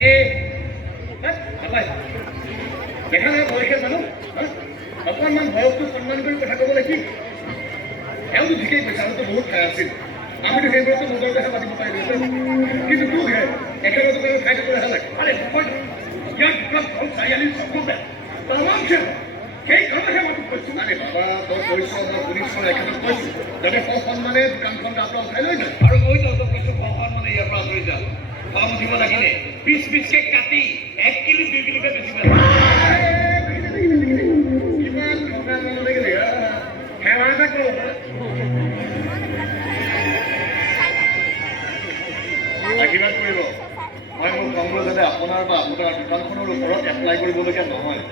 দেখা নাই বয়সীয়া মানুহ অকণমান বয়সটো সন্মান কৰি কথা ক'বলৈ কি এওঁতো ঠিকেই কৈছে আৰুতো বহুত ঠাই আছিল আমিতো সেইবোৰতো নিজৰ কথা পাতিব পাৰিলোঁ কিন্তু তোৰহে একেলগতে তেওঁ ঠাইটো কৰি লাগে আৰে মই ইয়াৰ দুখন ঘৰ চাৰিআলি চকুতে তামাম সেইখনহে মই কৈছোঁ আৰে বাবা তই কৈছ মই শুনিছোঁ একেলগে কৈছোঁ যাতে সসন্মানে দোকানখন তাৰ পৰা উঠাই লৈ যায় আৰু মই তহঁতক কৈছোঁ সসন্মানে ইয়াৰ পৰা আঁতৰি যা ফৰ্ম উঠিব লাগিলে পিচ পিচকে কাটি 1 কিলো 2 কিলোকে বেছি কিমান টকা লাগিলে সেৱা এটা কৰোঁ আশীৰ্বাদ কৰিব মই মোৰ কংগ্ৰেছ যাতে আপোনাৰ বা আপোনাৰ দোকানখনৰ ওপৰত এপ্লাই কৰিবলগীয়া নহয়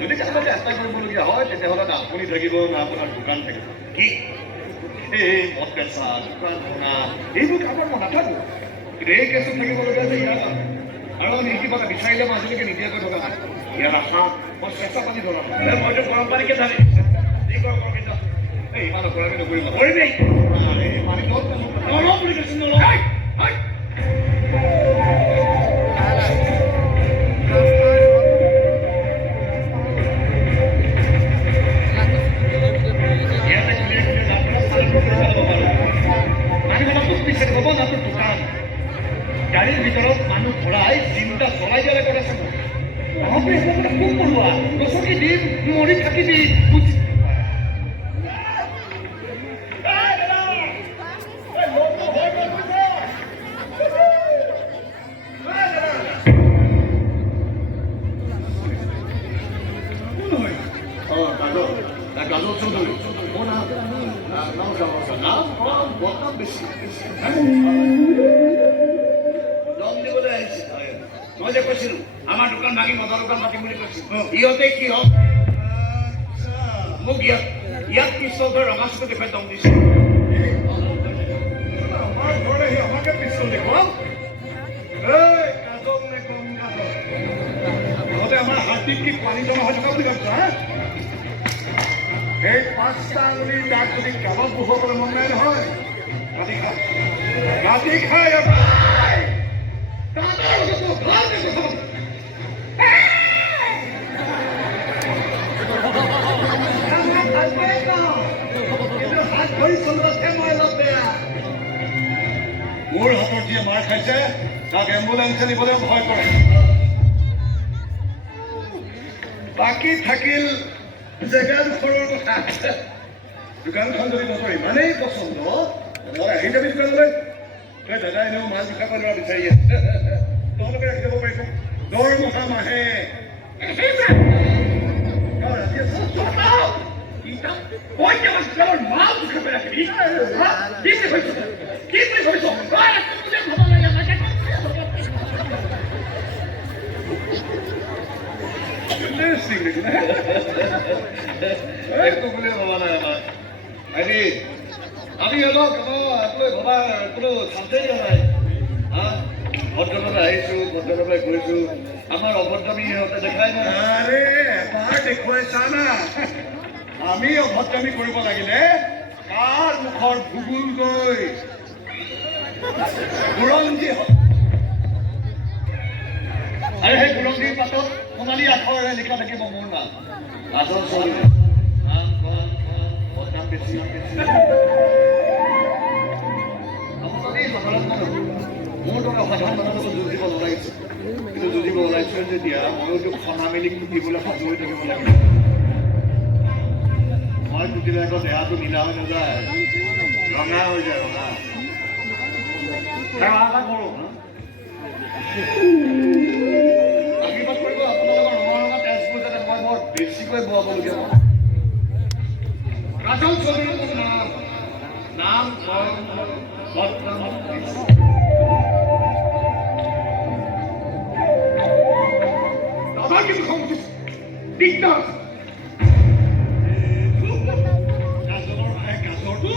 যদি কেনেবাকৈ এপ্লাই কৰিবলগীয়া হয় তেতিয়াহ'লে না আপুনি থাকিব না আপোনাৰ দোকান থাকিব কি এই মদ বেচা দোকান ভঙা এইবোৰ কামত মই নাথাকোঁ কিন্তু এই কেছত থাকিবলগীয়া যে ইয়াত আৰু আমি কিবা এটা বিচাৰিলে মই আজিলৈকে নিদিয়াকৈ থকা নাই ইয়াৰ আশা মই চেষ্টা পাতি ধৰা মইতো গৰম পানীকে ঢালি যি গৰম কিন্তু এই ইমান অপৰাধী নকৰিব কৰিবি পানী নলওঁ বুলি কৈছোঁ নলওঁ গাড়ীৰ ভিতৰত মানুহ ভৰাই চিন্তা চলাই দিয়ালে কথা চাব তহঁতে সেইবিলাক খুব পঢ়োৱা গছকি দিম মৰি থাকি দি গাজল চৌধুৰী মোৰ নাম বেছি মই যে কৈছিলো আমাৰ দোকান ভাঙি মদৰ দোকান পাতিম বুলি কৈছিলো ইহঁতে কি হওক মোক ইয়াত পিষ্টল ধৰি ৰঙা চুকে দেখুৱাই দম দিছে আমাৰ ঘৰলে সি আমাকে পিষ্টল দেখুৱাম তহঁতে আমাৰ হাতীত কি পানী জমা হৈ থকা বুলি ভাবিছ হা এই 5টা আঙুলি দাগ যদি কামত বহুৱাবলৈ মন নাই নহয় ৰাতি খাই মোৰ হাতত যিয়ে মাৰ খাইছে তাক এম্বুলেন্সে নিবলৈ ভয় কৰে বাকী থাকিল জেগাডোখৰৰ কথা দোকানখন যদি নকৰি ইমানেই পচন্দ মই আহি যাবি দোকানলৈ তই দাদা এনেও মাছ বিকা কৰা বিচাৰি আছে তোমালোকে ৰাখি যাব পাৰিব দৰমহা মাহে আমি অলপ ভবা কোনো শান্তি নাই ভদ্ৰভাৱে আহিছোঁ ভদ্ৰভাৱে গৈছোঁ আমাৰ অভদ্ৰামী সিহঁতে দেখাই নাই আৰে এবাৰ দেখুৱাইছা না আমি অভদ্ৰামী কৰিব লাগিলে কাৰ মুখৰ ভূগোল গৈ বুৰঞ্জী আৰু সেই বুৰঞ্জীৰ পাতত সোণালী আখৰেৰে লিখা থাকিব মোৰ নাম আচল চৌধুৰী বদনাম বেছি মোৰ দৰে সাধাৰণ মানুহৰ লগত যুঁজিব নালাগিছে কিন্তু যুঁজিব ওলাইছে যেতিয়া ময়োতো খনা মেলি কুটিবলৈ সাজু হৈ থাকিব লাগিব মই কুটিলে আকৌ দেহাটো নীলা হৈ নাযায় ৰঙা হৈ যায় ৰঙা সেৱা এটা কৰোঁ আশীৰ্বাদ কৰিব আপোনালোকৰ ৰঙা ৰঙা তেজবোৰ যাতে মই বৰ বেছিকৈ বোৱাবলগীয়া হয় কাজল চৌধুৰী মোৰ নাম দাদা কিন্তু খং উঠিছে দিগদাৰ গাজৰৰ গাজৰটো